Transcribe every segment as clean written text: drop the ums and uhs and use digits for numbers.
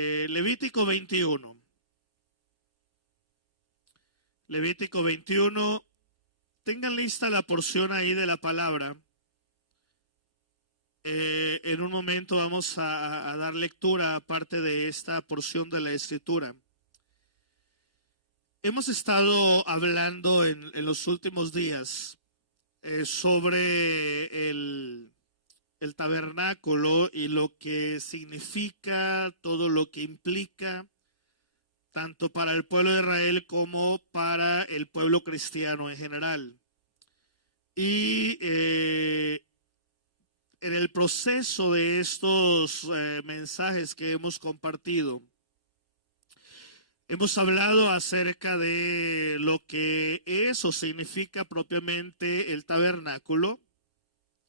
Levítico 21. Levítico 21. Tengan lista la porción ahí de la palabra. En un momento vamos a dar lectura a parte de esta porción de la Escritura. Hemos estado hablando en los últimos días sobre el tabernáculo y lo que significa, todo lo que implica, tanto para el pueblo de Israel como para el pueblo cristiano en general. Y en el proceso de estos mensajes que hemos compartido, hemos hablado acerca de lo que eso significa propiamente el tabernáculo,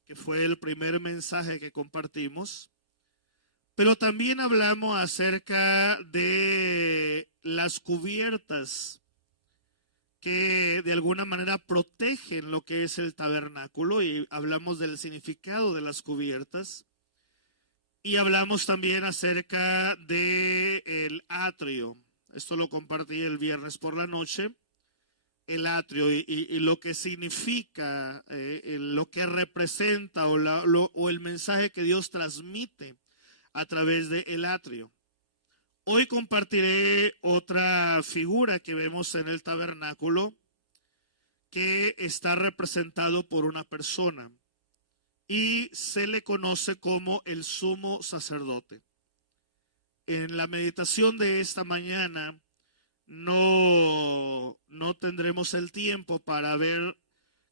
que fue el primer mensaje que compartimos, pero también hablamos acerca de las cubiertas que de alguna manera protegen lo que es el tabernáculo, y hablamos del significado de las cubiertas, y hablamos también acerca del atrio. Esto lo compartí el viernes por la noche. El atrio y lo que significa, lo que representa o el mensaje que Dios transmite a través del atrio. Hoy compartiré otra figura que vemos en el tabernáculo que está representado por una persona y se le conoce como el sumo sacerdote. En la meditación de esta mañana no tendremos el tiempo para ver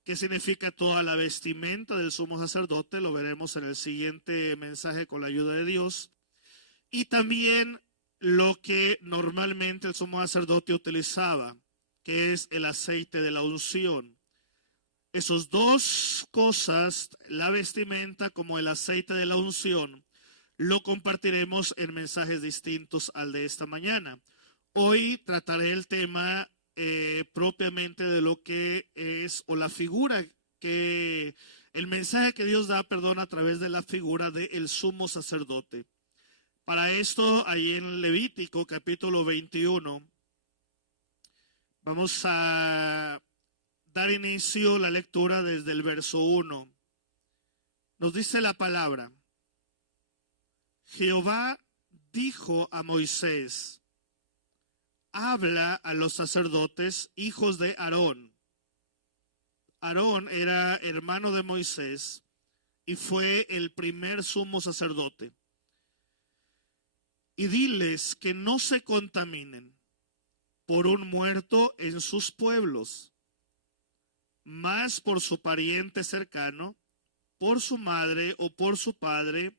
qué significa toda la vestimenta del sumo sacerdote. Lo veremos en el siguiente mensaje con la ayuda de Dios. Y también lo que normalmente el sumo sacerdote utilizaba, que es el aceite de la unción. Esas dos cosas, la vestimenta como el aceite de la unción, lo compartiremos en mensajes distintos al de esta mañana. Hoy trataré el tema propiamente de lo que es, o la figura que, el mensaje que Dios da, a través de la figura del sumo sacerdote. Para esto, ahí en Levítico capítulo 21, vamos a dar inicio a la lectura desde el verso 1. Nos dice la palabra: Jehová dijo a Moisés: habla a los sacerdotes, hijos de Aarón. Aarón era hermano de Moisés y fue el primer sumo sacerdote. Y diles que no se contaminen por un muerto en sus pueblos, más por su pariente cercano, por su madre o por su padre,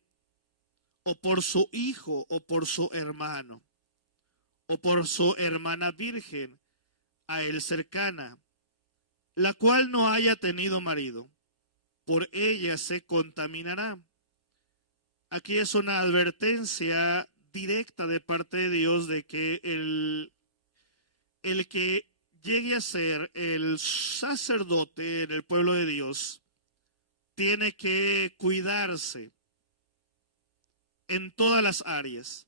o por su hijo o por su hermano, o por su hermana virgen a él cercana, la cual no haya tenido marido, por ella se contaminará. Aquí es una advertencia directa de parte de Dios de que el que llegue a ser el sacerdote en el pueblo de Dios tiene que cuidarse en todas las áreas,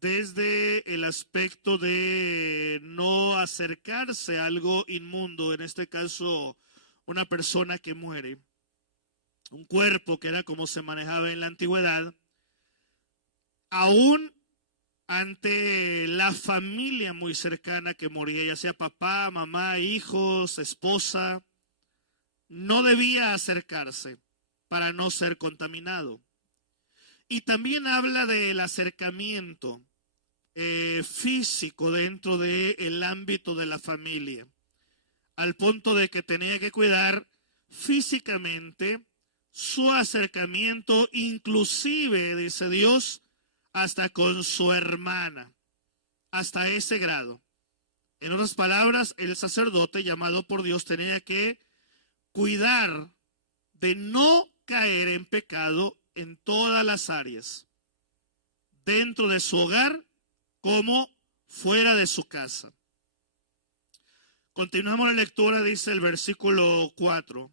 desde el aspecto de no acercarse a algo inmundo, en este caso una persona que muere, un cuerpo, que era como se manejaba en la antigüedad, aún ante la familia muy cercana que moría, ya sea papá, mamá, hijos, esposa, no debía acercarse para no ser contaminado. Y también habla del acercamiento físico dentro del ámbito de la familia, al punto de que tenía que cuidar físicamente su acercamiento, inclusive, dice Dios, hasta con su hermana, hasta ese grado. En otras palabras, el sacerdote llamado por Dios tenía que cuidar de no caer en pecado en todas las áreas, dentro de su hogar como fuera de su casa. Continuamos la lectura, dice el versículo 4.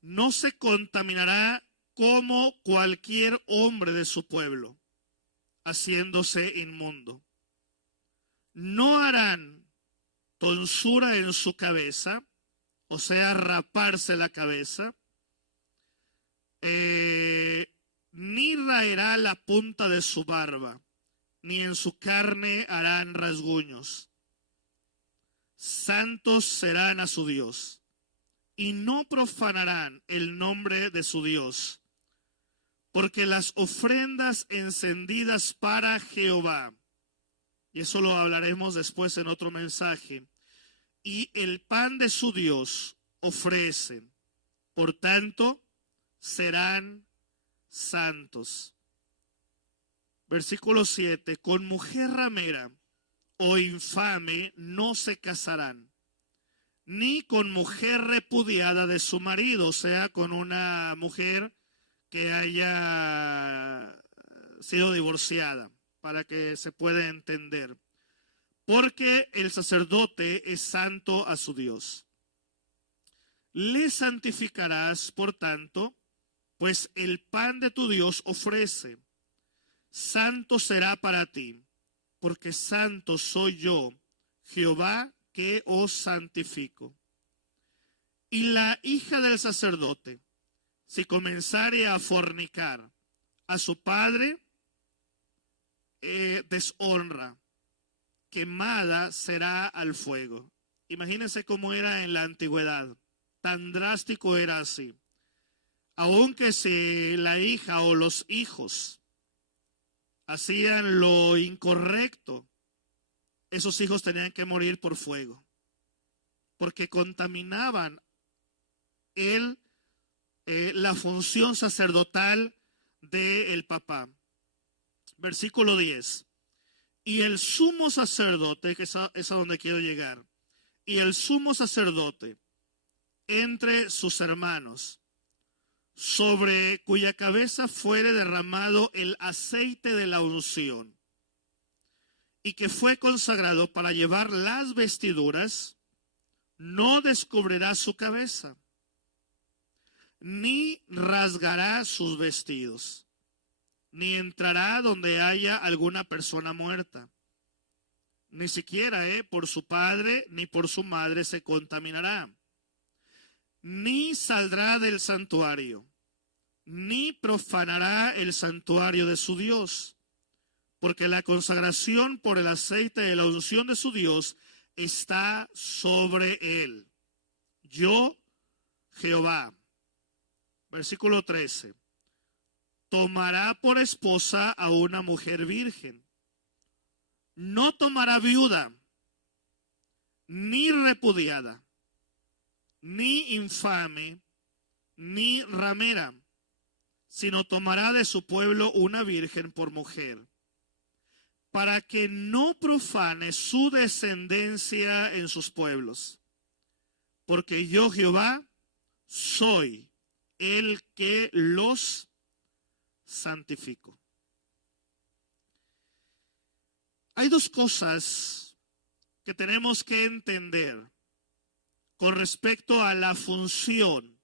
No se contaminará como cualquier hombre de su pueblo. haciéndose inmundo. No harán tonsura en su cabeza, o sea, raparse la cabeza, ni raerá la punta de su barba, ni en su carne harán rasguños. Santos serán a su Dios, y no profanarán el nombre de su Dios, porque las ofrendas encendidas para Jehová, y eso lo hablaremos después en otro mensaje, y el pan de su Dios ofrecen, por tanto, serán santos. Versículo 7, con mujer ramera o infame no se casarán, ni con mujer repudiada de su marido, o sea, con una mujer que haya sido divorciada, para que se pueda entender. Porque el sacerdote es santo a su Dios. Le santificarás, por tanto, pues el pan de tu Dios ofrece. Santo será para ti, porque santo soy yo, Jehová, que os santifico. Y la hija del sacerdote, si comenzare a fornicar a su padre, deshonra, quemada será al fuego. Imagínense cómo era en la antigüedad, tan drástico era así. Aunque si la hija o los hijos hacían lo incorrecto, esos hijos tenían que morir por fuego, porque contaminaban la función sacerdotal del papá. Versículo 10. Y el sumo sacerdote, que es a donde quiero llegar, y el sumo sacerdote entre sus hermanos, sobre cuya cabeza fuere derramado el aceite de la unción, y que fue consagrado para llevar las vestiduras, no descubrirá su cabeza, ni rasgará sus vestidos, ni entrará donde haya alguna persona muerta. Ni siquiera por su padre ni por su madre se contaminará. Ni saldrá del santuario, ni profanará el santuario de su Dios, porque la consagración por el aceite de la unción de su Dios está sobre él. Yo, Jehová. Versículo 13. Tomará por esposa a una mujer virgen. No tomará viuda, ni repudiada, ni infame, ni ramera, sino tomará de su pueblo una virgen por mujer, para que no profane su descendencia en sus pueblos. Porque yo, Jehová, soy el que los santifico. Hay dos cosas que tenemos que entender con respecto a la función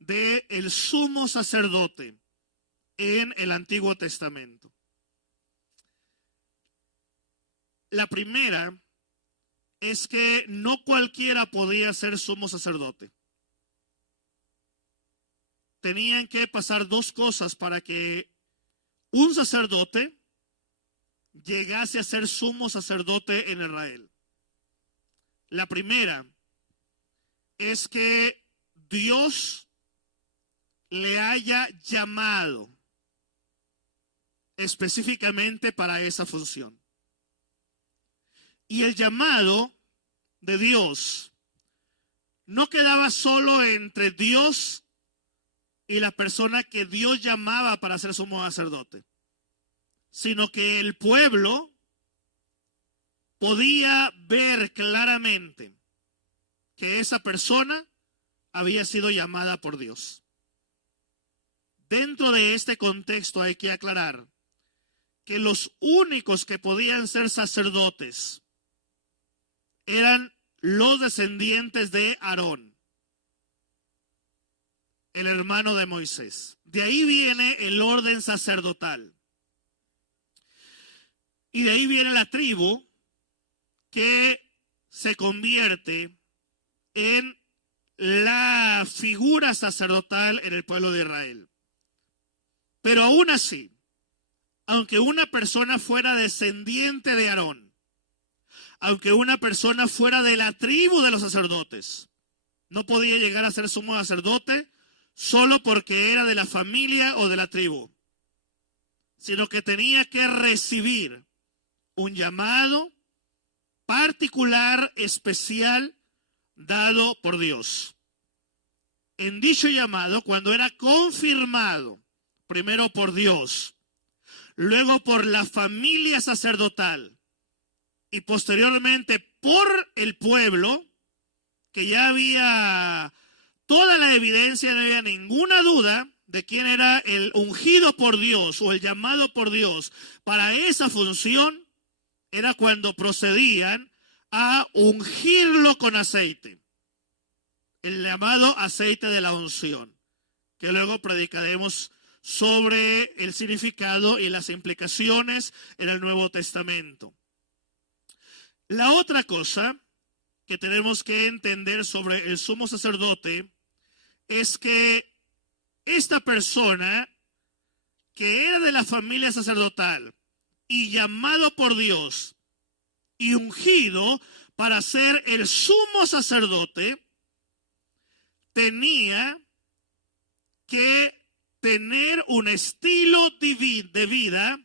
del sumo sacerdote en el Antiguo Testamento. La primera es que no cualquiera podía ser sumo sacerdote. Tenían que pasar dos cosas para que un sacerdote llegase a ser sumo sacerdote en Israel. La primera es que Dios le haya llamado específicamente para esa función. Y el llamado de Dios no quedaba solo entre Dios y la persona que Dios llamaba para ser sumo sacerdote, sino que el pueblo podía ver claramente que esa persona había sido llamada por Dios. Dentro de este contexto hay que aclarar que los únicos que podían ser sacerdotes eran los descendientes de Aarón, el hermano de Moisés. De ahí viene el orden sacerdotal. Y de ahí viene la tribu que se convierte en la figura sacerdotal en el pueblo de Israel. Pero aún así, aunque una persona fuera descendiente de Aarón, aunque una persona fuera de la tribu de los sacerdotes, no podía llegar a ser sumo sacerdote solo porque era de la familia o de la tribu, sino que tenía que recibir un llamado particular, especial, dado por Dios. En dicho llamado, cuando era confirmado, primero por Dios, luego por la familia sacerdotal y posteriormente por el pueblo, que ya había toda la evidencia, no había ninguna duda de quién era el ungido por Dios o el llamado por Dios para esa función, era cuando procedían a ungirlo con aceite, el llamado aceite de la unción, que luego predicaremos sobre el significado y las implicaciones en el Nuevo Testamento. La otra cosa que tenemos que entender sobre el sumo sacerdote es que esta persona que era de la familia sacerdotal y llamado por Dios y ungido para ser el sumo sacerdote, tenía que tener un estilo de vida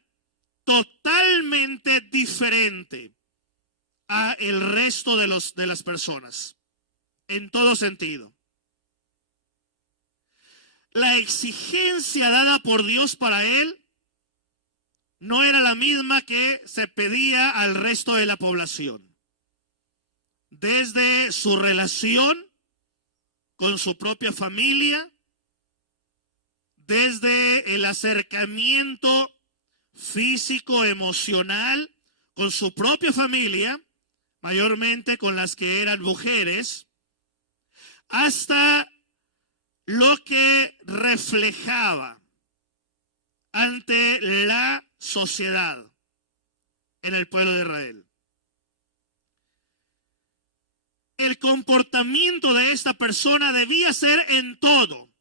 totalmente diferente a el resto de las personas, en todo sentido. La exigencia dada por Dios para él no era la misma que se pedía al resto de la población. Desde su relación con su propia familia, desde el acercamiento físico, emocional con su propia familia, mayormente con las que eran mujeres, hasta lo que reflejaba ante la sociedad en el pueblo de Israel. El comportamiento de esta persona debía ser en todo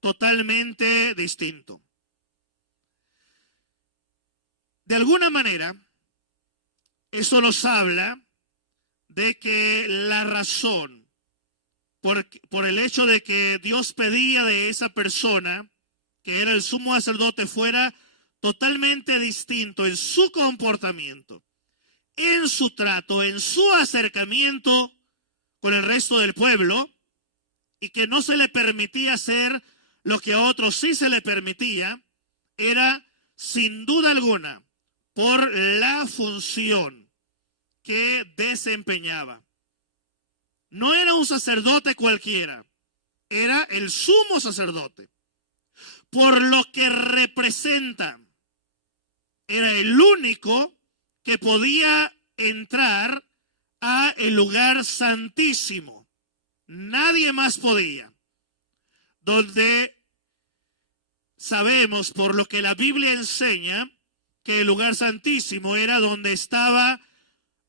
totalmente distinto. De alguna manera, eso nos habla de que la razón por el hecho de que Dios pedía de esa persona, que era el sumo sacerdote, fuera totalmente distinto en su comportamiento, en su trato, en su acercamiento con el resto del pueblo, y que no se le permitía hacer lo que a otros sí se le permitía, era sin duda alguna por la función que desempeñaba. No era un sacerdote cualquiera, era el sumo sacerdote. Por lo que representa, era el único que podía entrar a el lugar santísimo. Nadie más podía. Donde sabemos por lo que la Biblia enseña que el lugar santísimo era donde estaba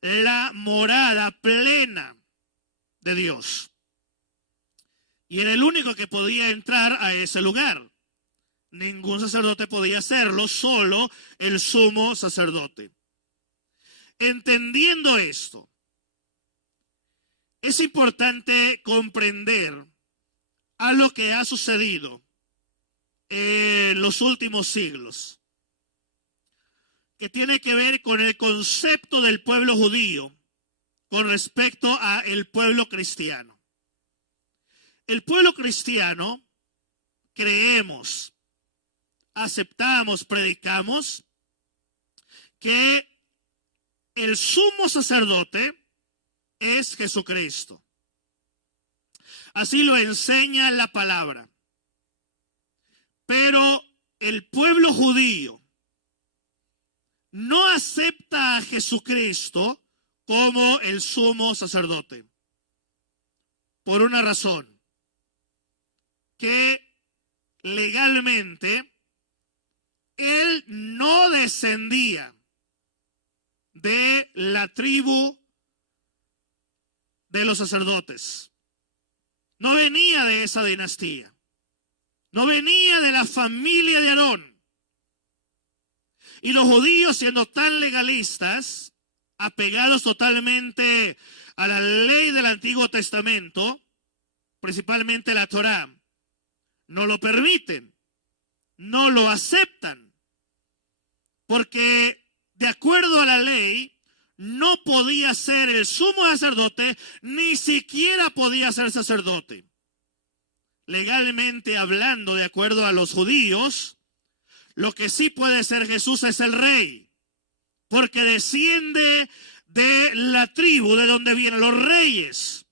la morada plena de Dios. Y era el único que podía entrar a ese lugar. Ningún sacerdote podía hacerlo, solo el sumo sacerdote. Entendiendo esto, es importante comprender a lo que ha sucedido en los últimos siglos, que tiene que ver con el concepto del pueblo judío con respecto a el pueblo cristiano. El pueblo cristiano, creemos, aceptamos, predicamos que el sumo sacerdote es Jesucristo. Así lo enseña la palabra. Pero el pueblo judío no acepta a Jesucristo como el sumo sacerdote. Por una razón. Que legalmente él no descendía de la tribu de los sacerdotes. No venía de esa dinastía. No venía de la familia de Aarón. Y los judíos, siendo tan legalistas, apegados totalmente a la ley del Antiguo Testamento, principalmente la Torá, no lo permiten, no lo aceptan, porque de acuerdo a la ley no podía ser el sumo sacerdote, ni siquiera podía ser sacerdote. Legalmente hablando, de acuerdo a los judíos, lo que sí puede ser Jesús es el rey, porque desciende de la tribu de donde vienen los reyes,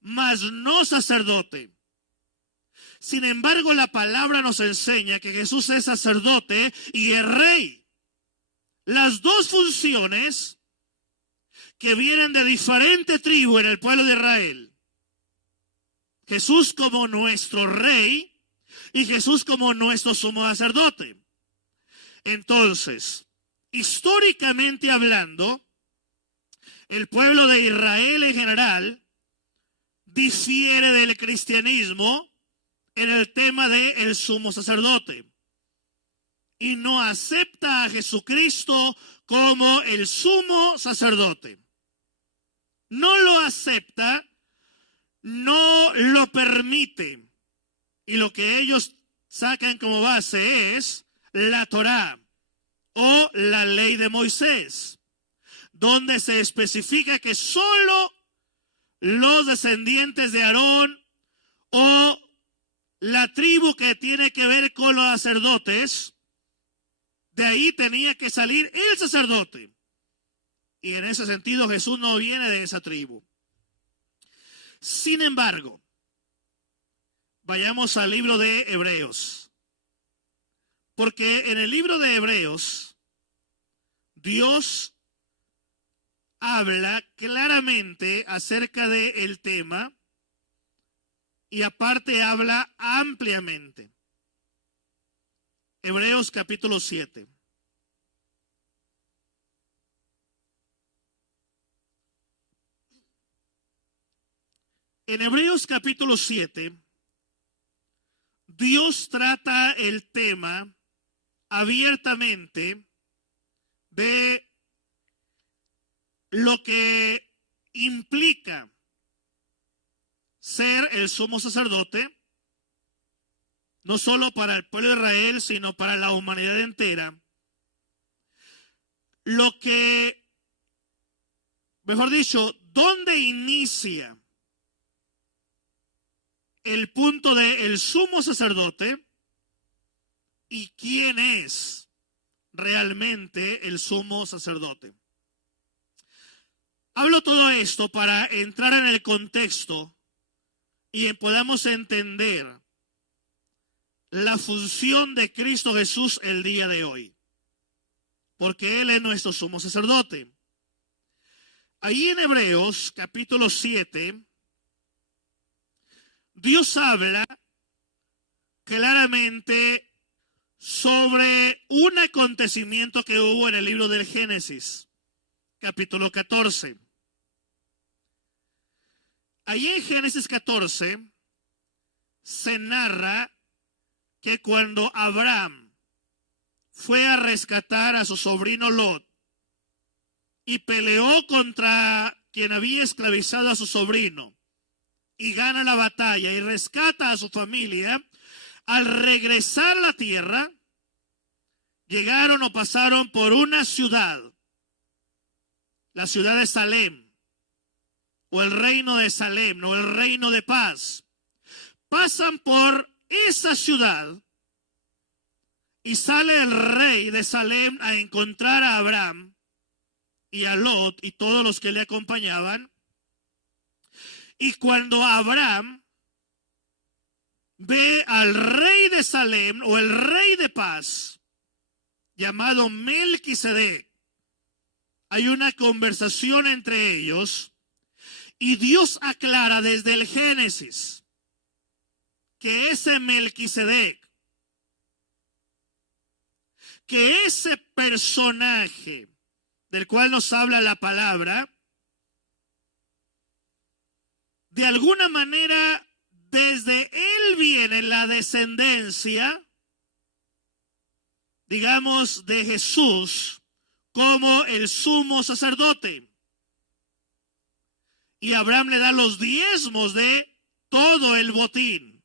mas no sacerdote. Sin embargo, la palabra nos enseña que Jesús es sacerdote y es rey. Las dos funciones que vienen de diferente tribu en el pueblo de Israel. Jesús como nuestro rey y Jesús como nuestro sumo sacerdote. Entonces, históricamente hablando, el pueblo de Israel en general difiere del cristianismo en el tema del sumo sacerdote y no acepta a Jesucristo como el sumo sacerdote. No lo acepta, no lo permite. Y lo que ellos sacan como base es la Torá o la ley de Moisés, donde se especifica que solo los descendientes de Aarón o la tribu que tiene que ver con los sacerdotes, de ahí tenía que salir el sacerdote. Y en ese sentido Jesús no viene de esa tribu. Sin embargo, vayamos al libro de Hebreos. Porque en el libro de Hebreos, Dios habla claramente acerca del tema y aparte habla ampliamente. Hebreos capítulo 7. En Hebreos capítulo 7, Dios trata el tema abiertamente de lo que implica ser el sumo sacerdote, no solo para el pueblo de Israel, sino para la humanidad entera. Lo que, mejor dicho, ¿dónde inicia el punto del sumo sacerdote y quién es realmente el sumo sacerdote? Hablo todo esto para entrar en el contexto y podamos entender la función de Cristo Jesús el día de hoy, porque Él es nuestro sumo sacerdote. Ahí en Hebreos capítulo 7, Dios habla claramente sobre un acontecimiento que hubo en el libro del Génesis, capítulo 14. Ahí en Génesis 14 se narra que cuando Abraham fue a rescatar a su sobrino Lot y peleó contra quien había esclavizado a su sobrino y gana la batalla y rescata a su familia, al regresar a la tierra, llegaron o pasaron por una ciudad, la ciudad de Salem, o el reino de Salem, o el reino de paz. Pasan por esa ciudad y sale el rey de Salem a encontrar a Abraham y a Lot y todos los que le acompañaban. Y cuando Abraham ve al rey de Salem o el rey de paz, llamado Melquisedec, hay una conversación entre ellos y Dios aclara desde el Génesis que ese Melquisedec, que ese personaje del cual nos habla la palabra, de alguna manera desde él viene la descendencia, digamos, de Jesús como el sumo sacerdote. Y Abraham le da los diezmos de todo el botín,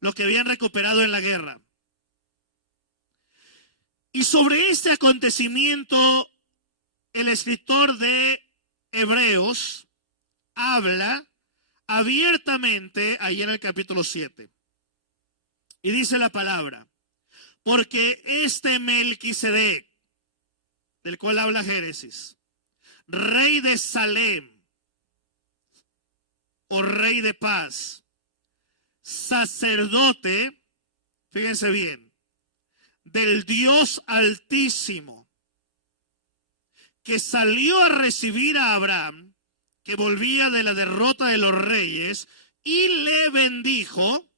lo que habían recuperado en la guerra. Y sobre este acontecimiento, el escritor de Hebreos habla abiertamente ahí en el capítulo 7. Y dice la palabra: porque este Melquisedec, del cual habla Génesis, rey de Salem, o rey de paz, sacerdote, fíjense bien, del Dios Altísimo, que salió a recibir a Abraham, que volvía de la derrota de los reyes, y le bendijo,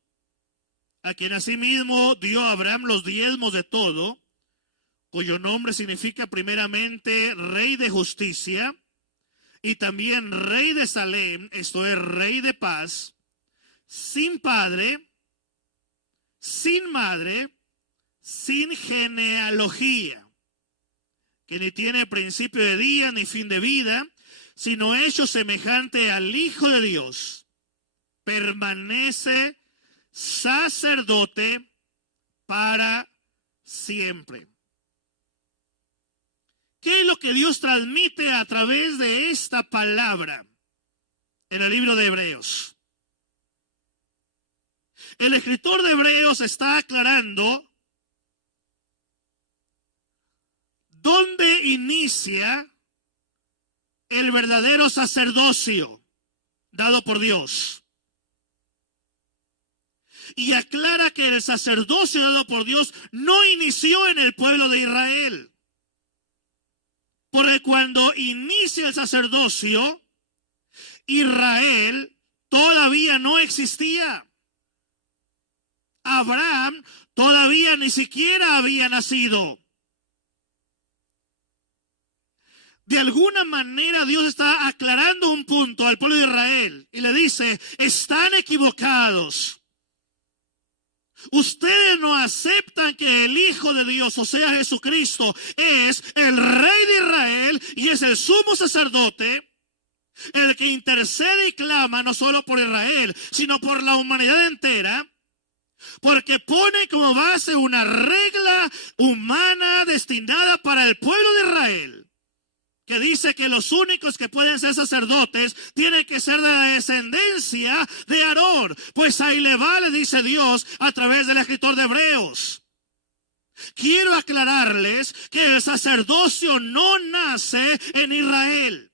a quien asimismo dio a Abraham los diezmos de todo, cuyo nombre significa primeramente Rey de Justicia, y también Rey de Salem, esto es Rey de Paz, sin padre, sin madre, sin genealogía, que ni tiene principio de día ni fin de vida, sino hecho semejante al Hijo de Dios, permanece sacerdote para siempre. ¿Qué es lo que Dios transmite a través de esta palabra en el libro de Hebreos? El escritor de Hebreos está aclarando dónde inicia el verdadero sacerdocio dado por Dios. Y aclara que el sacerdocio dado por Dios no inició en el pueblo de Israel. Porque cuando inicia el sacerdocio, Israel todavía no existía. Abraham todavía ni siquiera había nacido. De alguna manera Dios está aclarando un punto al pueblo de Israel y le dice: están equivocados. Ustedes no aceptan que el Hijo de Dios, o sea Jesucristo, es el Rey de Israel y es el sumo sacerdote, el que intercede y clama no solo por Israel, sino por la humanidad entera, porque pone como base una regla humana destinada para el pueblo de Israel, que dice que los únicos que pueden ser sacerdotes tienen que ser de la descendencia de Aarón. Pues ahí le va, le dice Dios a través del escritor de Hebreos. Quiero aclararles que el sacerdocio no nace en Israel.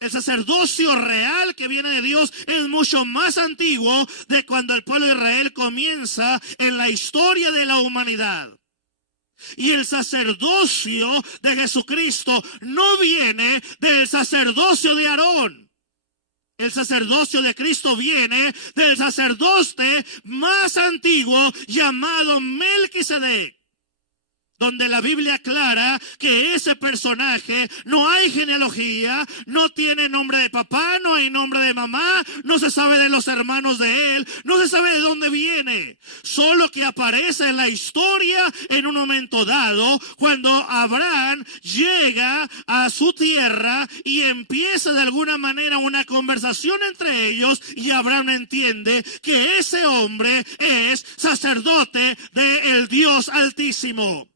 El sacerdocio real que viene de Dios es mucho más antiguo de cuando el pueblo de Israel comienza en la historia de la humanidad. Y el sacerdocio de Jesucristo no viene del sacerdocio de Aarón. El sacerdocio de Cristo viene del sacerdote más antiguo llamado Melquisedec, donde la Biblia aclara que ese personaje no hay genealogía, no tiene nombre de papá, no hay nombre de mamá, no se sabe de los hermanos de él, no se sabe de dónde viene, solo que aparece en la historia en un momento dado, cuando Abraham llega a su tierra y empieza de alguna manera una conversación entre ellos, y Abraham entiende que ese hombre es sacerdote del Dios Altísimo.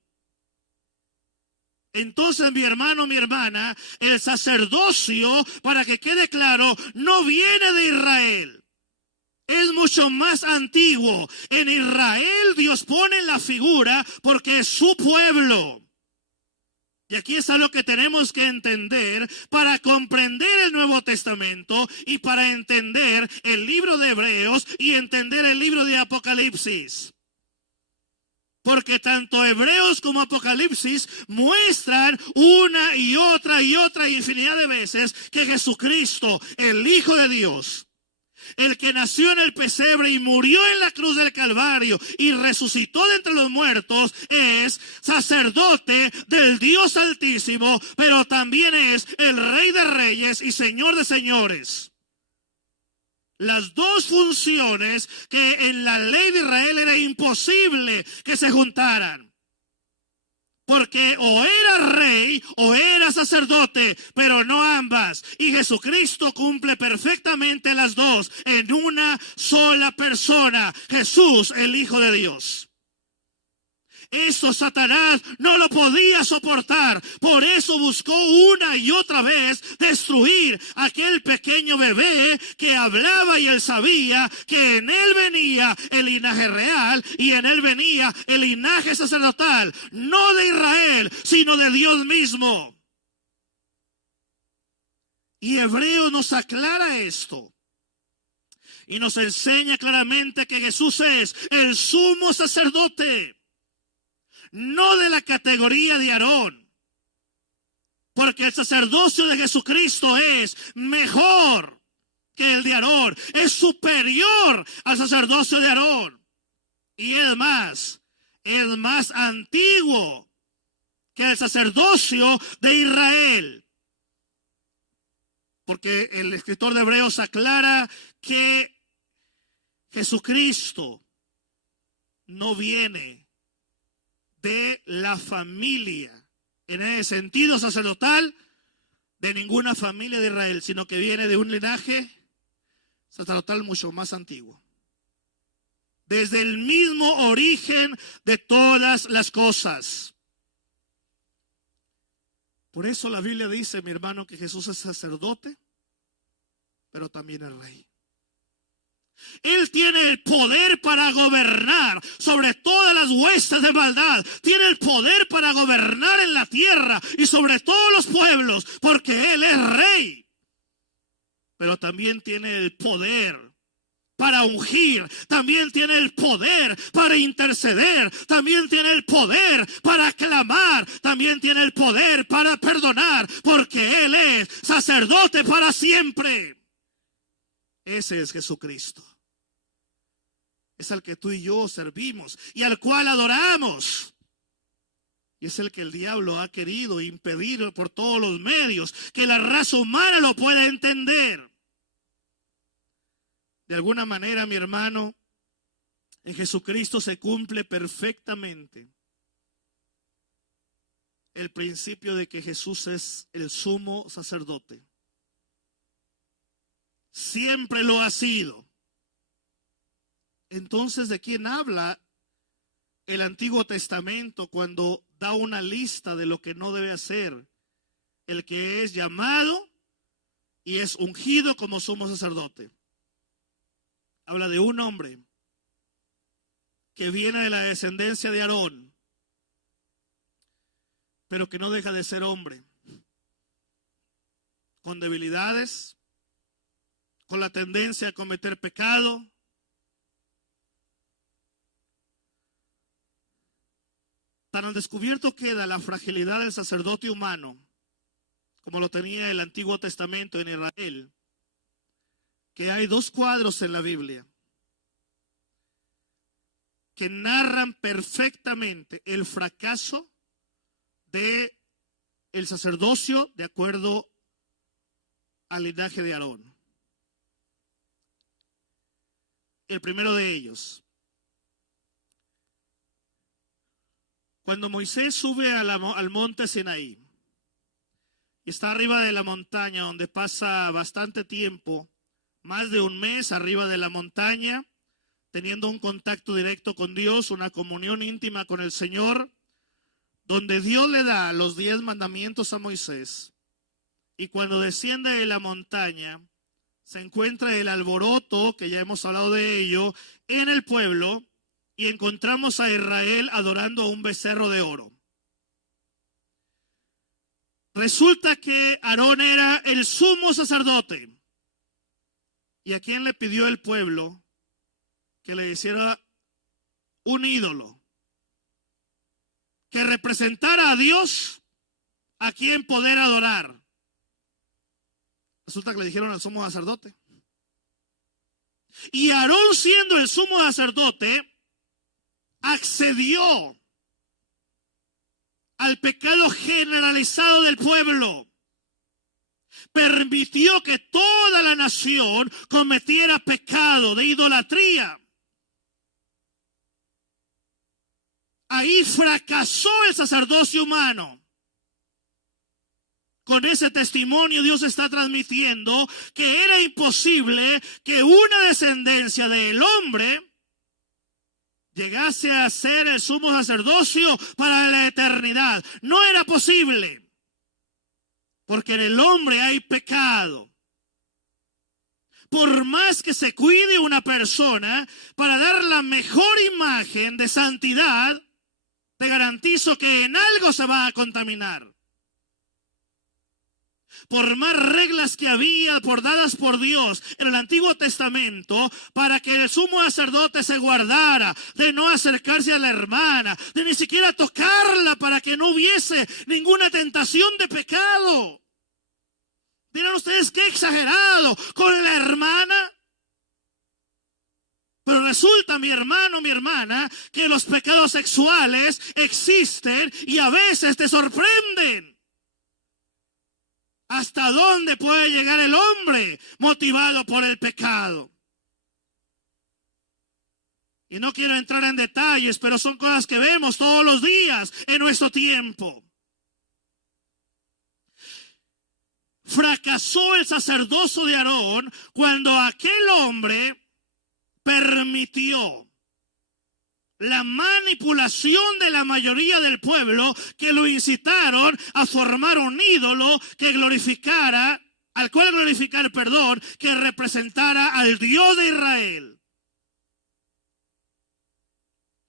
Entonces, mi hermano, mi hermana, el sacerdocio, para que quede claro, no viene de Israel. Es mucho más antiguo. En Israel Dios pone la figura porque es su pueblo. Y aquí es algo que tenemos que entender para comprender el Nuevo Testamento y para entender el libro de Hebreos y entender el libro de Apocalipsis. Porque tanto Hebreos como Apocalipsis muestran una y otra infinidad de veces que Jesucristo, el Hijo de Dios, el que nació en el pesebre y murió en la cruz del Calvario y resucitó de entre los muertos, es sacerdote del Dios Altísimo, pero también es el Rey de Reyes y Señor de Señores. Las dos funciones que en la ley de Israel era imposible que se juntaran. Porque o era rey o era sacerdote, pero no ambas. Y Jesucristo cumple perfectamente las dos en una sola persona, Jesús, el Hijo de Dios. Esto Satanás no lo podía soportar. Por eso buscó una y otra vez destruir aquel pequeño bebé que hablaba, y él sabía que en él venía el linaje real y en él venía el linaje sacerdotal, no de Israel, sino de Dios mismo. Y Hebreo nos aclara esto y nos enseña claramente que Jesús es el sumo sacerdote, no de la categoría de Aarón, porque el sacerdocio de Jesucristo es mejor que el de Aarón, es superior al sacerdocio de Aarón, y es más antiguo que el sacerdocio de Israel, porque el escritor de Hebreos aclara que Jesucristo no viene de la familia, en ese sentido sacerdotal, de ninguna familia de Israel, sino que viene de un linaje sacerdotal mucho más antiguo. Desde el mismo origen de todas las cosas. Por eso la Biblia dice, mi hermano, que Jesús es sacerdote, pero también es rey. Él tiene el poder para gobernar sobre todas las huestes de maldad. Tiene el poder para gobernar en la tierra y sobre todos los pueblos, porque Él es rey. Pero también tiene el poder para ungir, también tiene el poder para interceder, también tiene el poder para clamar, también tiene el poder para perdonar, porque Él es sacerdote para siempre. Ese es Jesucristo. Es al que tú y yo servimos y al cual adoramos. Y es el que el diablo ha querido impedir por todos los medios que la raza humana lo pueda entender. De alguna manera, mi hermano, en Jesucristo se cumple perfectamente el principio de que Jesús es el sumo sacerdote. Siempre lo ha sido. Entonces, ¿de quién habla el Antiguo Testamento cuando da una lista de lo que no debe hacer el que es llamado y es ungido como sumo sacerdote? Habla de un hombre que viene de la descendencia de Aarón, pero que no deja de ser hombre, con debilidades, con la tendencia a cometer pecado. Tan al descubierto queda la fragilidad del sacerdote humano, como lo tenía el Antiguo Testamento en Israel, que hay dos cuadros en la Biblia que narran perfectamente el fracaso de el sacerdocio de acuerdo al linaje de Aarón. El primero de ellos, cuando Moisés sube al monte Sinaí y está arriba de la montaña, donde pasa bastante tiempo, más de un mes arriba de la montaña, teniendo un contacto directo con Dios, una comunión íntima con el Señor, donde Dios le da los 10 mandamientos a Moisés. Y cuando desciende de la montaña, se encuentra el alboroto, que ya hemos hablado de ello, en el pueblo, y encontramos a Israel adorando a un becerro de oro. Resulta que Aarón era el sumo sacerdote. ¿Y a quién le pidió el pueblo que le hiciera un ídolo? Que representara a Dios a quien poder adorar. Resulta que le dijeron al sumo sacerdote. Y Aarón, siendo el sumo sacerdote, accedió al pecado generalizado del pueblo. Permitió que toda la nación cometiera pecado de idolatría. Ahí fracasó el sacerdocio humano. Con ese testimonio Dios está transmitiendo que era imposible que una descendencia del hombre llegase a ser el sumo sacerdocio para la eternidad. No era posible, porque en el hombre hay pecado. Por más que se cuide una persona para dar la mejor imagen de santidad, te garantizo que en algo se va a contaminar. Por más reglas que había dadas por Dios en el Antiguo Testamento para que el sumo sacerdote se guardara de no acercarse a la hermana, de ni siquiera tocarla para que no hubiese ninguna tentación de pecado. Dirán ustedes, qué exagerado con la hermana. Pero resulta, mi hermano, mi hermana, que los pecados sexuales existen y a veces te sorprenden. ¿Hasta dónde puede llegar el hombre motivado por el pecado? Y no quiero entrar en detalles, pero son cosas que vemos todos los días en nuestro tiempo. Fracasó el sacerdocio de Aarón cuando aquel hombre permitió la manipulación de la mayoría del pueblo, que lo incitaron a formar un ídolo que glorificara, que representara al Dios de Israel.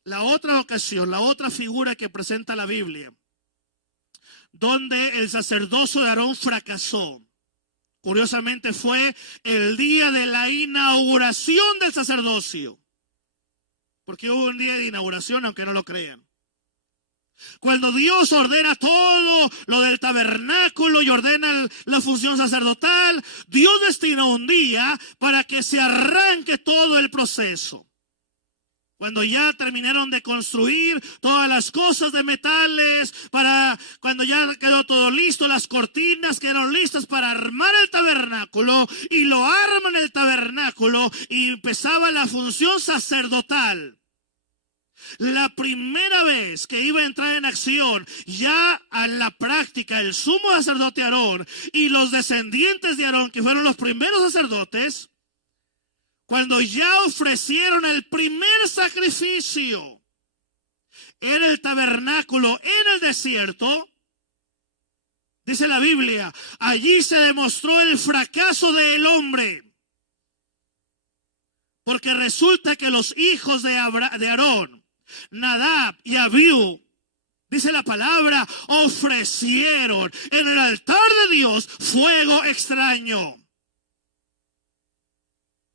La otra ocasión, la otra figura que presenta la Biblia, donde el sacerdocio de Aarón fracasó, curiosamente fue el día de la inauguración del sacerdocio. Porque hubo un día de inauguración, aunque no lo crean. Cuando Dios ordena todo lo del tabernáculo y ordena la función sacerdotal, Dios destinó un día para que se arranque todo el proceso. Cuando ya terminaron de construir todas las cosas de metales, cuando ya quedó todo listo, las cortinas quedaron listas para armar el tabernáculo, y lo arman el tabernáculo y empezaba la función sacerdotal. La primera vez que iba a entrar en acción ya a la práctica el sumo sacerdote Aarón y los descendientes de Aarón, que fueron los primeros sacerdotes, cuando ya ofrecieron el primer sacrificio en el tabernáculo en el desierto, dice la Biblia, allí se demostró el fracaso del hombre. Porque resulta que los hijos de Aarón, Nadab y Abiú, dice la palabra, ofrecieron en el altar de Dios fuego extraño.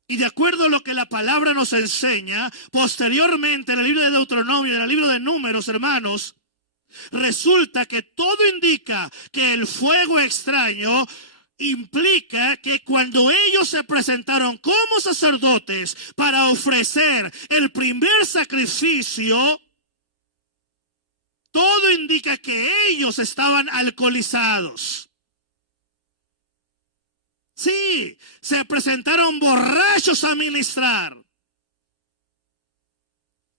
Y de acuerdo a lo que la palabra nos enseña, posteriormente en el libro de Deuteronomio y en el libro de Números, hermanos, resulta que todo indica que el fuego extraño implica que cuando ellos se presentaron como sacerdotes para ofrecer el primer sacrificio, todo indica que ellos estaban alcoholizados. Sí, se presentaron borrachos a ministrar.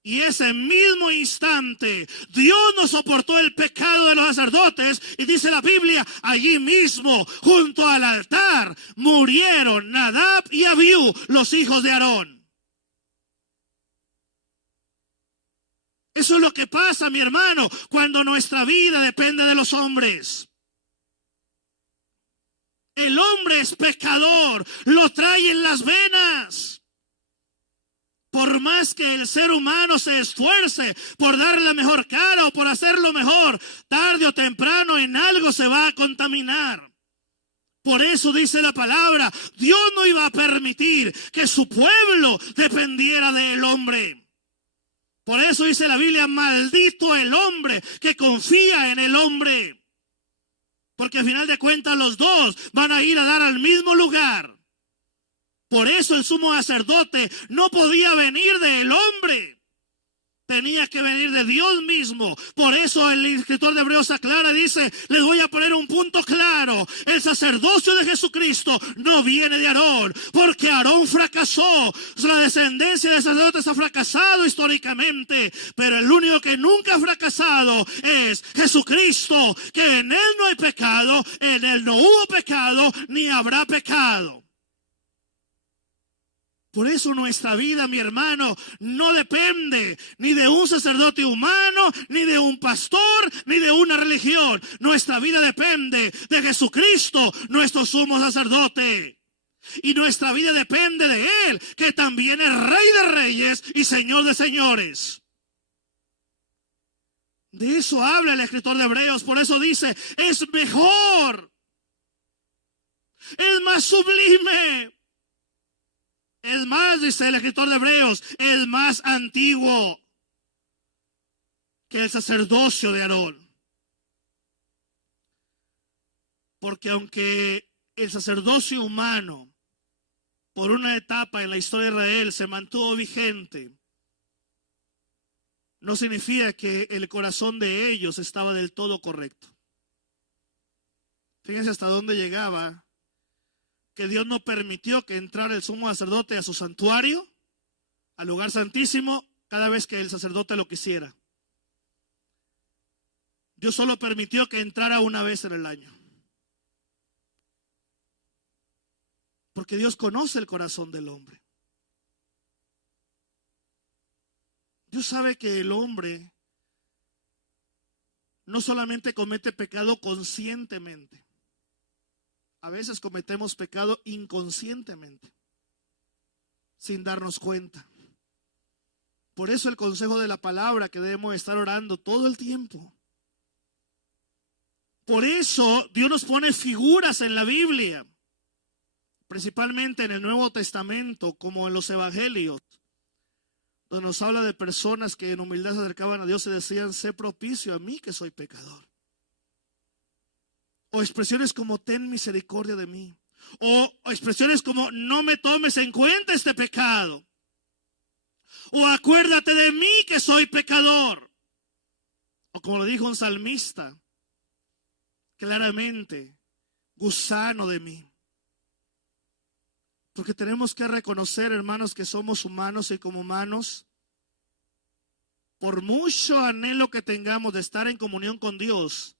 Y ese mismo instante, Dios no soportó el pecado de los sacerdotes, y dice la Biblia, allí mismo, junto al altar, murieron Nadab y Abiú, los hijos de Aarón. Eso es lo que pasa, mi hermano, cuando nuestra vida depende de los hombres. El hombre es pecador, lo trae en las venas. Por más que el ser humano se esfuerce por dar la mejor cara o por hacerlo mejor, tarde o temprano en algo se va a contaminar. Por eso dice la palabra, Dios no iba a permitir que su pueblo dependiera del hombre. Por eso dice la Biblia, maldito el hombre que confía en el hombre. Porque al final de cuentas los dos van a ir a dar al mismo lugar. Por eso el sumo sacerdote no podía venir del hombre. Tenía que venir de Dios mismo. Por eso el escritor de Hebreos aclara y dice, les voy a poner un punto claro. El sacerdocio de Jesucristo no viene de Aarón, porque Aarón fracasó. La descendencia de sacerdotes ha fracasado históricamente, pero el único que nunca ha fracasado es Jesucristo, que en él no hay pecado, en él no hubo pecado, ni habrá pecado. Por eso nuestra vida, mi hermano, no depende ni de un sacerdote humano, ni de un pastor, ni de una religión. Nuestra vida depende de Jesucristo, nuestro sumo sacerdote. Y nuestra vida depende de Él, que también es Rey de Reyes y Señor de Señores. De eso habla el escritor de Hebreos. Por eso dice, es mejor, es más sublime. Es más, dice el escritor de Hebreos, es más antiguo que el sacerdocio de Aarón. Porque aunque el sacerdocio humano, por una etapa en la historia de Israel, se mantuvo vigente, no significa que el corazón de ellos estaba del todo correcto. Fíjense hasta dónde llegaba, que Dios no permitió que entrara el sumo sacerdote a su santuario, al lugar santísimo, cada vez que el sacerdote lo quisiera. Dios solo permitió que entrara una vez en el año. Porque Dios conoce el corazón del hombre. Dios sabe que el hombre no solamente comete pecado conscientemente, a veces cometemos pecado inconscientemente, sin darnos cuenta. Por eso el consejo de la palabra, que debemos estar orando todo el tiempo. Por eso Dios nos pone figuras en la Biblia, principalmente en el Nuevo Testamento, como en los Evangelios, donde nos habla de personas que en humildad se acercaban a Dios y decían, sé propicio a mí que soy pecador. O expresiones como, ten misericordia de mí. O expresiones como, no me tomes en cuenta este pecado. O acuérdate de mí que soy pecador. O como lo dijo un salmista, claramente, gusano de mí. Porque tenemos que reconocer, hermanos, que somos humanos y como humanos, por mucho anhelo que tengamos de estar en comunión con Dios,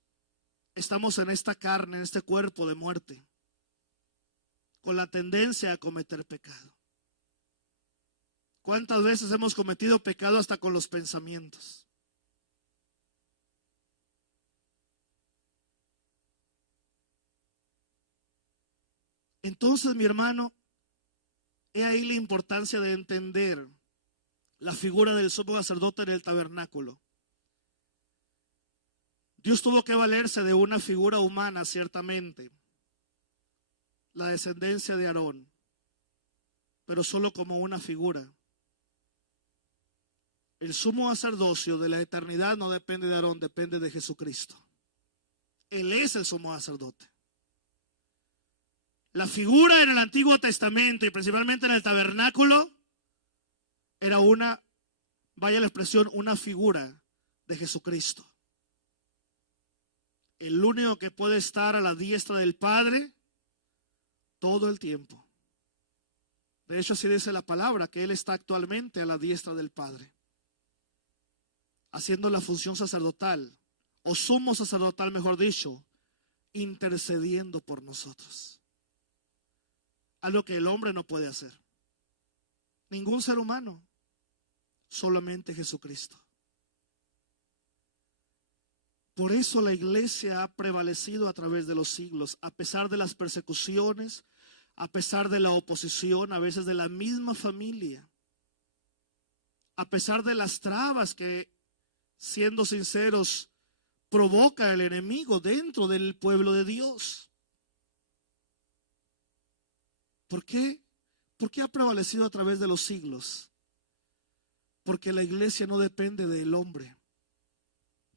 estamos en esta carne, en este cuerpo de muerte, con la tendencia a cometer pecado. ¿Cuántas veces hemos cometido pecado hasta con los pensamientos? Entonces, mi hermano, he ahí la importancia de entender la figura del sumo sacerdote en el tabernáculo. Dios tuvo que valerse de una figura humana, ciertamente, la descendencia de Aarón, pero solo como una figura. El sumo sacerdocio de la eternidad no depende de Aarón, depende de Jesucristo. Él es el sumo sacerdote. La figura en el Antiguo Testamento y principalmente en el tabernáculo era una, vaya la expresión, una figura de Jesucristo. El único que puede estar a la diestra del Padre todo el tiempo. De hecho, así dice la palabra, que Él está actualmente a la diestra del Padre, haciendo la función sacerdotal, o sumo sacerdotal, mejor dicho, intercediendo por nosotros. Algo que el hombre no puede hacer. Ningún ser humano, solamente Jesucristo. Por eso la iglesia ha prevalecido a través de los siglos, a pesar de las persecuciones, a pesar de la oposición, a veces de la misma familia, a pesar de las trabas que, siendo sinceros, provoca el enemigo dentro del pueblo de Dios. ¿Por qué? ¿Por qué ha prevalecido a través de los siglos? Porque la iglesia no depende del hombre.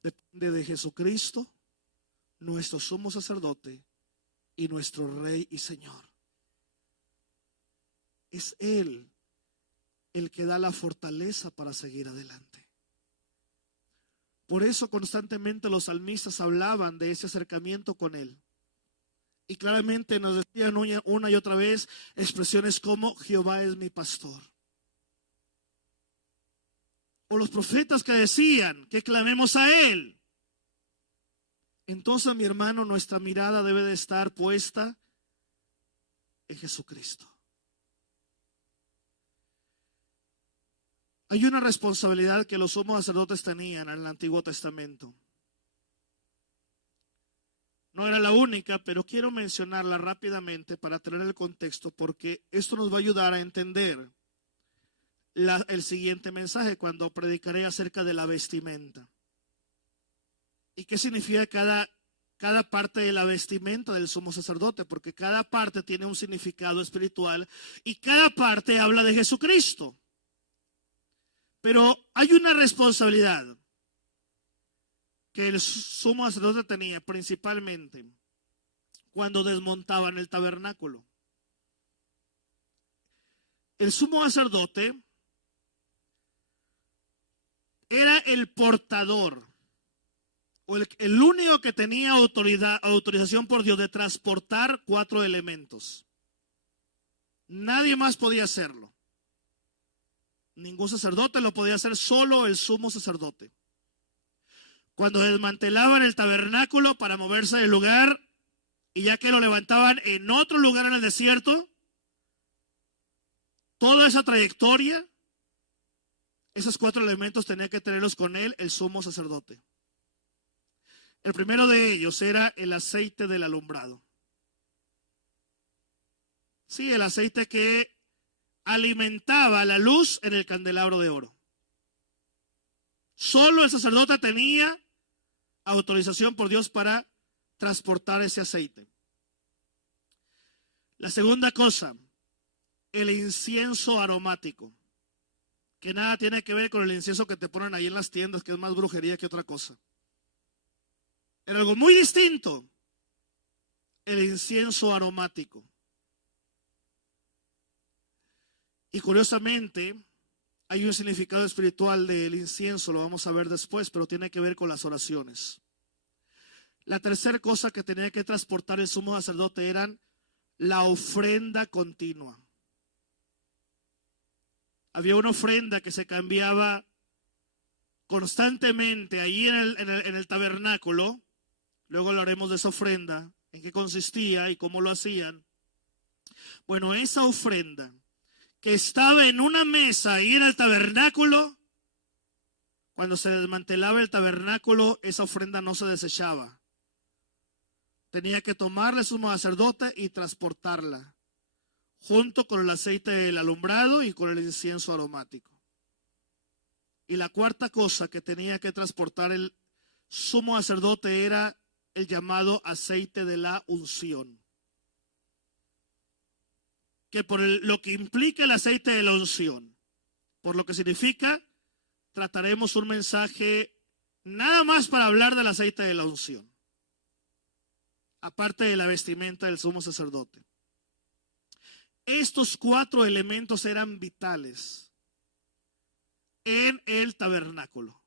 Depende de Jesucristo, nuestro sumo sacerdote y nuestro Rey y Señor. es Él el que da la fortaleza para seguir adelante. Por eso constantemente los salmistas hablaban de ese acercamiento con Él. Y claramente nos decían una y otra vez expresiones como Jehová es mi pastor. O los profetas que decían que clamemos a Él. Entonces, mi hermano, nuestra mirada debe de estar puesta en Jesucristo. Hay una responsabilidad que los sumos sacerdotes tenían en el Antiguo Testamento. No era la única, pero quiero mencionarla rápidamente para tener el contexto, porque esto nos va a ayudar a entender el siguiente mensaje cuando predicaré acerca de la vestimenta. ¿Y qué significa cada parte de la vestimenta del sumo sacerdote? Porque cada parte tiene un significado espiritual y cada parte habla de Jesucristo. Pero hay una responsabilidad que el sumo sacerdote tenía principalmente cuando desmontaban el tabernáculo. El sumo sacerdote era el portador o el único que tenía autorización por Dios de transportar 4 elementos. Nadie más podía hacerlo. Ningún sacerdote lo podía hacer, solo el sumo sacerdote. Cuando desmantelaban el tabernáculo para moverse del lugar, y ya que lo levantaban en otro lugar en el desierto, toda esa trayectoria, esos 4 elementos tenía que tenerlos con él el sumo sacerdote. El primero de ellos era el aceite del alumbrado. Sí, el aceite que alimentaba la luz en el candelabro de oro. Solo el sacerdote tenía autorización por Dios para transportar ese aceite. La segunda cosa, el incienso aromático, que nada tiene que ver con el incienso que te ponen ahí en las tiendas, que es más brujería que otra cosa. Era algo muy distinto, el incienso aromático. Y curiosamente, hay un significado espiritual del incienso, lo vamos a ver después, pero tiene que ver con las oraciones. La tercera cosa que tenía que transportar el sumo sacerdote eran la ofrenda continua. Había una ofrenda que se cambiaba constantemente ahí en el tabernáculo. Luego hablaremos de esa ofrenda, en qué consistía y cómo lo hacían. Bueno, esa ofrenda que estaba en una mesa ahí en el tabernáculo, cuando se desmantelaba el tabernáculo, esa ofrenda no se desechaba. Tenía que tomarla el sumo sacerdote y transportarla, junto con el aceite del alumbrado y con el incienso aromático. Y la cuarta cosa que tenía que transportar el sumo sacerdote era el llamado aceite de la unción. Que por lo que implica el aceite de la unción, por lo que significa, trataremos un mensaje nada más para hablar del aceite de la unción, aparte de la vestimenta del sumo sacerdote. Estos 4 elementos eran vitales en el tabernáculo,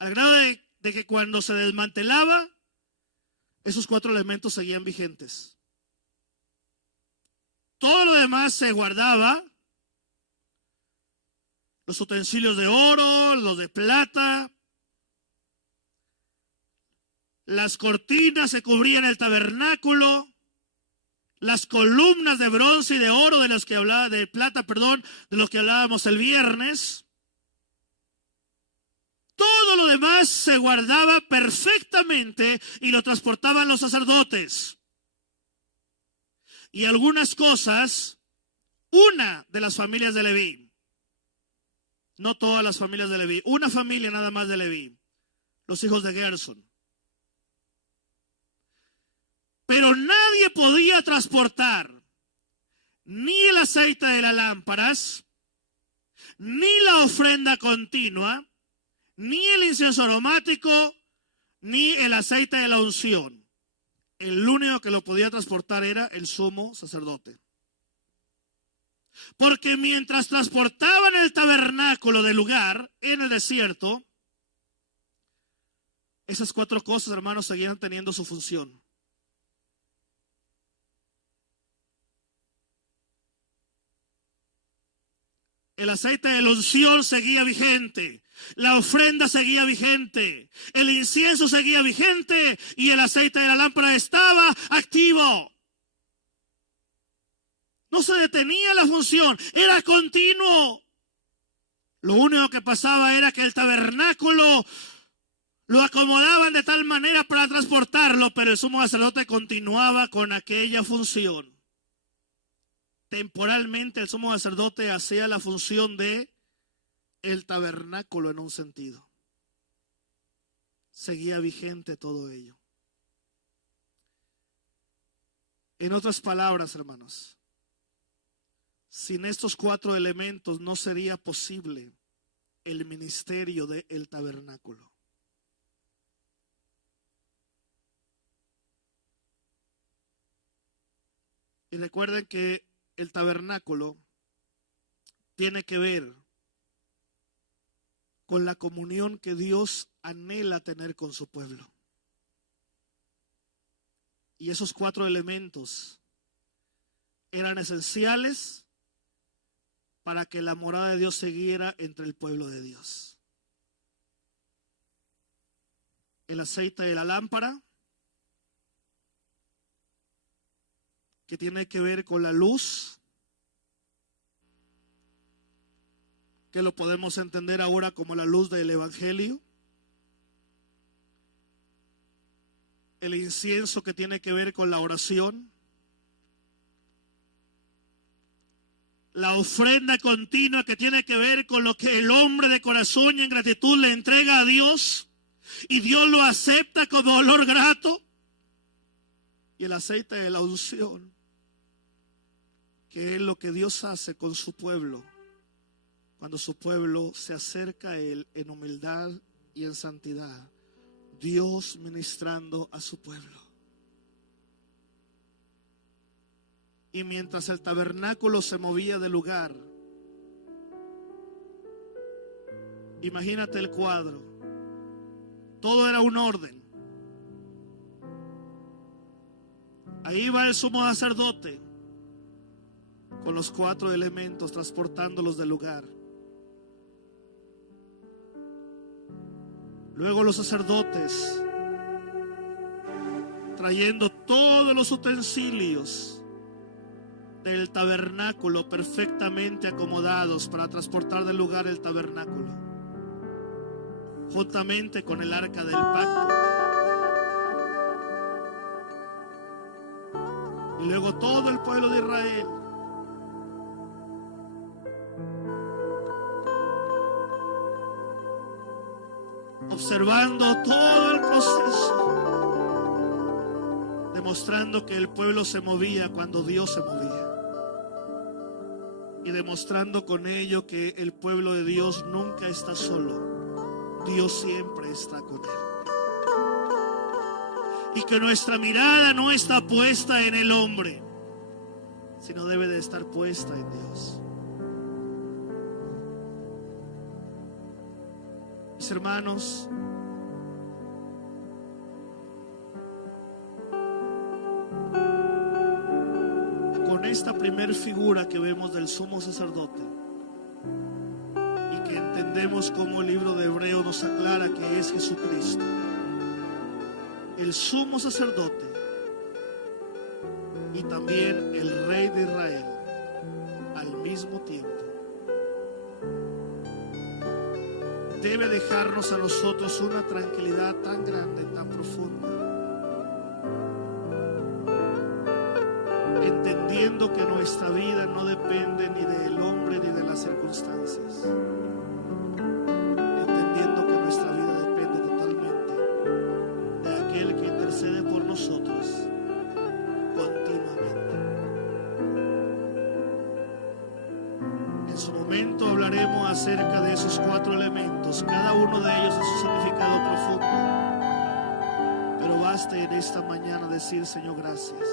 al grado de que cuando se desmantelaba, esos 4 elementos seguían vigentes. Todo lo demás se guardaba, los utensilios de oro, los de plata, las cortinas se cubrían el tabernáculo, las columnas de bronce y de oro de los que hablaba, de plata, perdón, de los que hablábamos el viernes. Todo lo demás se guardaba perfectamente y lo transportaban los sacerdotes. Y algunas cosas, una de las familias de Leví, no todas las familias de Leví, una familia nada más de Leví, los hijos de Gersón. Pero nadie podía transportar ni el aceite de las lámparas, ni la ofrenda continua, ni el incienso aromático, ni el aceite de la unción. El único que lo podía transportar era el sumo sacerdote. Porque mientras transportaban el tabernáculo del lugar en el desierto, esas 4 cosas, hermanos, seguían teniendo su función. El aceite de la unción seguía vigente, la ofrenda seguía vigente, el incienso seguía vigente y el aceite de la lámpara estaba activo. No se detenía la función, era continuo. Lo único que pasaba era que el tabernáculo lo acomodaban de tal manera para transportarlo, pero el sumo sacerdote continuaba con aquella función. Temporalmente el sumo sacerdote hacía la función de el tabernáculo en un sentido. Seguía vigente todo ello. En otras palabras, hermanos, sin estos 4 elementos no sería posible el ministerio del tabernáculo. Y recuerden que el tabernáculo tiene que ver con la comunión que Dios anhela tener con su pueblo. Y esos 4 elementos eran esenciales para que la morada de Dios siguiera entre el pueblo de Dios. El aceite de la lámpara, que tiene que ver con la luz, que lo podemos entender ahora como la luz del Evangelio. El incienso, que tiene que ver con la oración. La ofrenda continua, que tiene que ver con lo que el hombre de corazón y en gratitud le entrega a Dios y Dios lo acepta como olor grato. Y el aceite de la unción, que es lo que Dios hace con su pueblo cuando su pueblo se acerca a Él en humildad y en santidad. Dios ministrando a su pueblo. Y mientras el tabernáculo se movía del lugar, imagínate el cuadro. Todo era un orden. Ahí va el sumo sacerdote con los 4 elementos, transportándolos del lugar. Luego los sacerdotes trayendo todos los utensilios del tabernáculo perfectamente acomodados para transportar del lugar el tabernáculo, juntamente con el arca del pacto. Y luego todo el pueblo de Israel observando todo el proceso, demostrando que el pueblo se movía cuando Dios se movía, y demostrando con ello que el pueblo de Dios nunca está solo, Dios siempre está con él, y que nuestra mirada no está puesta en el hombre, sino debe de estar puesta en Dios. Mis hermanos, con esta primer figura que vemos del sumo sacerdote y que entendemos como el libro de Hebreos nos aclara que es Jesucristo, el sumo sacerdote y también el Rey de Israel al mismo tiempo, debe dejarnos a nosotros una tranquilidad tan grande, tan profunda, entendiendo que nuestra vida no depende ni del hombre ni de las circunstancias, entendiendo que nuestra vida depende totalmente de aquel que intercede por nosotros continuamente. En su momento hablaremos acerca de esos 4 elementos, cada uno de ellos en su significado profundo. Pero basta en esta mañana decir: Señor, gracias,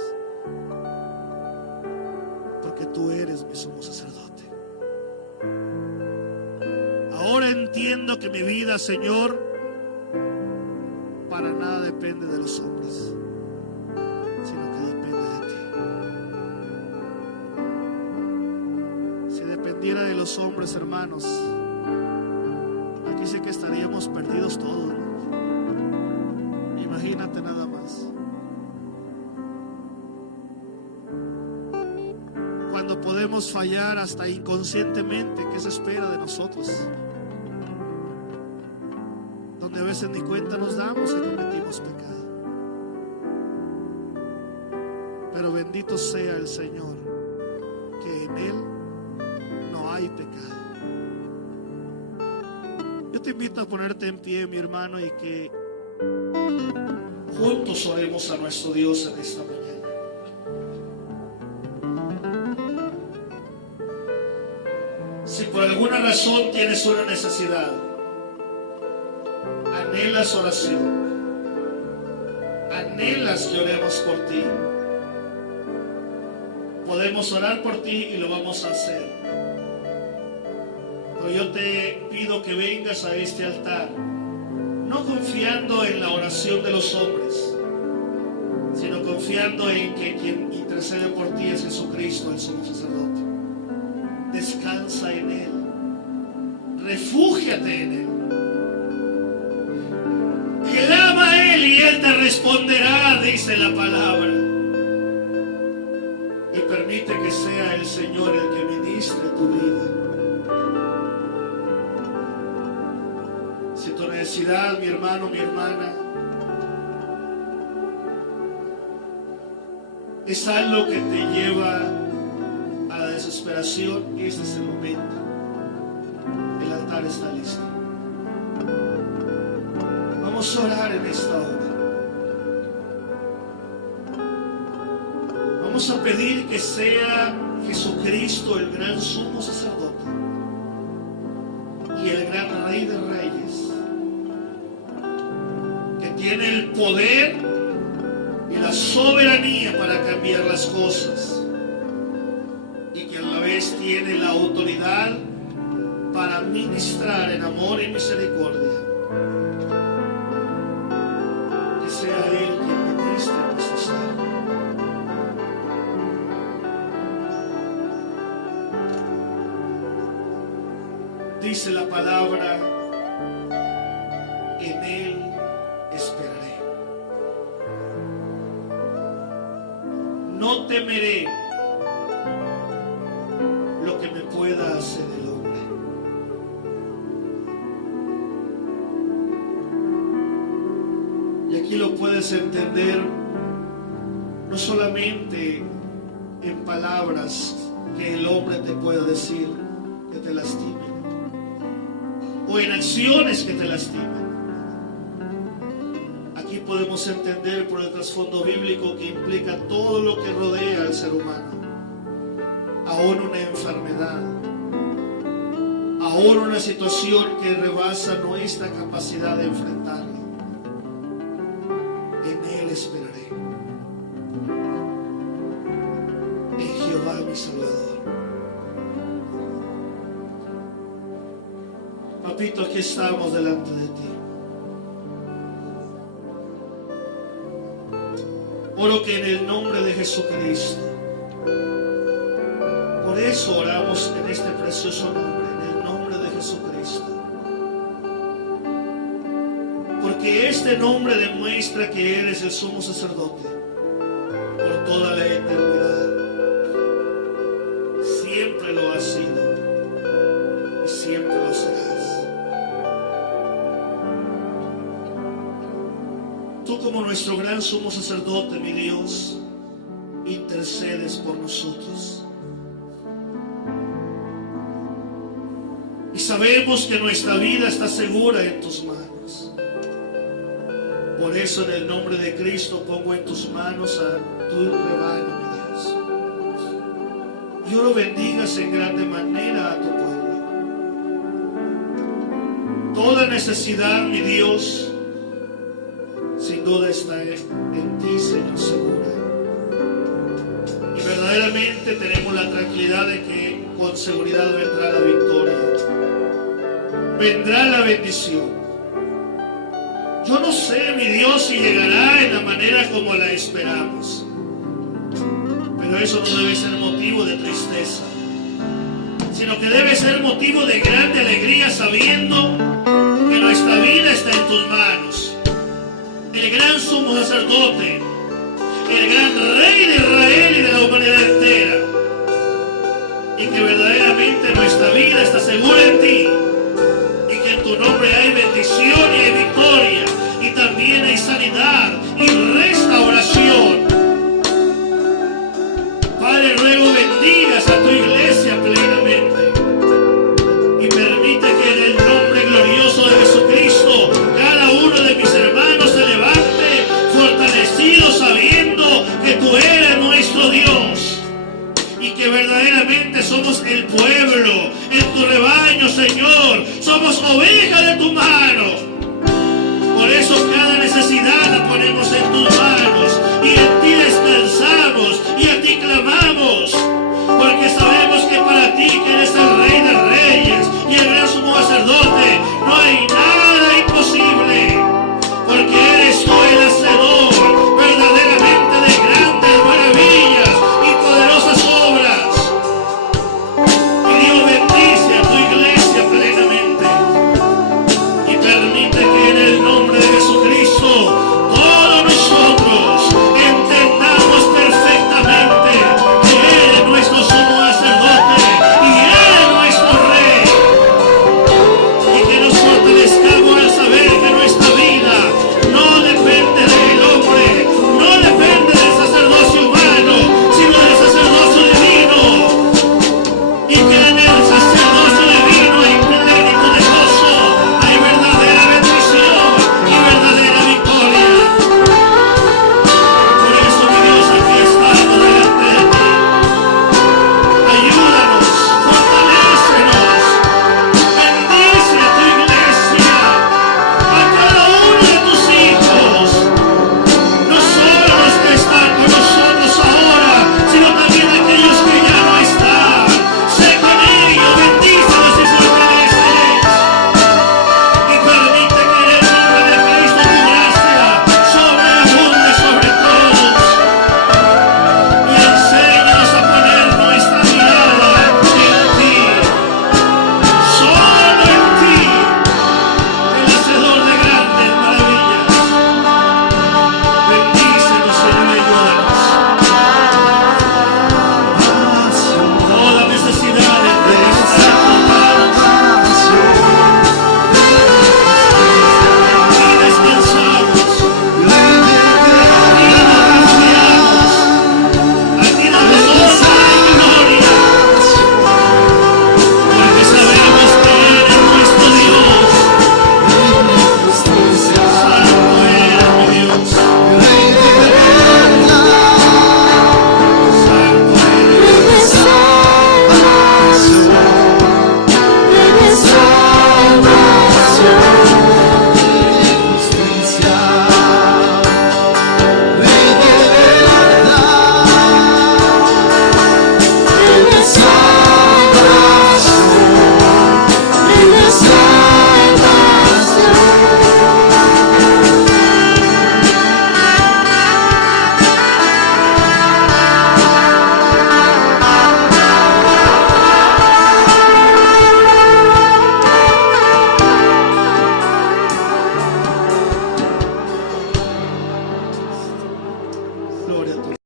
sino que tú eres mi sumo sacerdote. Ahora entiendo que mi vida, Señor, para nada depende de los hombres, sino que depende de ti. Si dependiera de los hombres, hermanos, aquí sí que estaríamos perdidos todos, ¿no? Imagínate nada más. Cuando podemos fallar hasta inconscientemente, ¿qué se espera de nosotros? Donde a veces ni cuenta nos damos que cometimos pecado. Pero bendito sea el Señor, que en Él no hay pecado. Yo te invito a ponerte en pie, mi hermano, y que juntos oremos a nuestro Dios en esta mañana. Si por alguna razón tienes una necesidad, anhelas oración, anhelas que oremos por ti, podemos orar por ti y lo vamos a hacer. Pero yo te pido que vengas a este altar, no confiando en la oración de los hombres, sino confiando en que quien intercede por ti es Jesucristo, el sumo sacerdote. Descansa en Él, refúgiate en Él, clama a Él y Él te responderá, dice la palabra. Y permite que sea el Señor el que ministre tu vida. Si tu necesidad, mi hermano, mi hermana, es algo que te lleva a la desesperación, este es el momento. El altar está listo. Vamos a orar en esta hora. Vamos a pedir que sea Jesucristo el gran sumo sacerdote y el gran Rey de Reyes, que tiene el poder y la soberanía para cambiar las cosas, y que a la vez tiene la autoridad para ministrar en amor y misericordia. Que sea Él quien ministre nuestro ser. Dice la palabra, en Él esperaré. No temeré lo que me pueda hacer el hombre. Y aquí lo puedes entender no solamente en palabras que el hombre te pueda decir que te lastimen, o en acciones que te lastimen. Aquí podemos entender por el trasfondo bíblico que implica todo lo que rodea al ser humano. Aún una enfermedad, aún una situación que rebasa nuestra capacidad de enfrentarla. En Él esperaré. En Jehová mi Salvador. Papito, aquí estamos delante de ti. Oro que en el nombre de Jesucristo, por eso oramos en este precioso nombre, en el nombre de Jesucristo. Porque este nombre demuestra que eres el sumo sacerdote por toda la eternidad. Siempre lo has sido y siempre lo serás. Tú, como nuestro gran sumo sacerdote, mi Dios, intercedes por nosotros. Y sabemos que nuestra vida está segura en tus manos. Por eso, en el nombre de Cristo, pongo en tus manos a tu rebaño, mi Dios. Y oro bendigas en grande manera a tu pueblo. Toda necesidad, mi Dios, sin duda está en ti, Señor, segura. Y verdaderamente tenemos la tranquilidad de que con seguridad vendrá la victoria, vendrá la bendición. Yo no sé, mi Dios, si llegará en la manera como la esperamos, pero eso no debe ser motivo de tristeza, sino que debe ser motivo de grande alegría, sabiendo que nuestra vida está en tus manos. El gran sumo sacerdote, el gran rey de Israel y de la humanidad entera, y que verdaderamente nuestra vida está segura en ti, y que en tu nombre hay bendición y hay victoria, y también hay sanidad y restauración. Padre, ruego bendigas a tu iglesia plenamente y permite que en el nombre glorioso de Jesucristo cada uno de mis hermanos se levante fortalecido, sabiendo que tú eres nuestro Dios y que verdaderamente somos el pueblo en tu rebaño, Señor. Somos ovejas de tu mano. Por eso cada necesidad la ponemos en tus manos.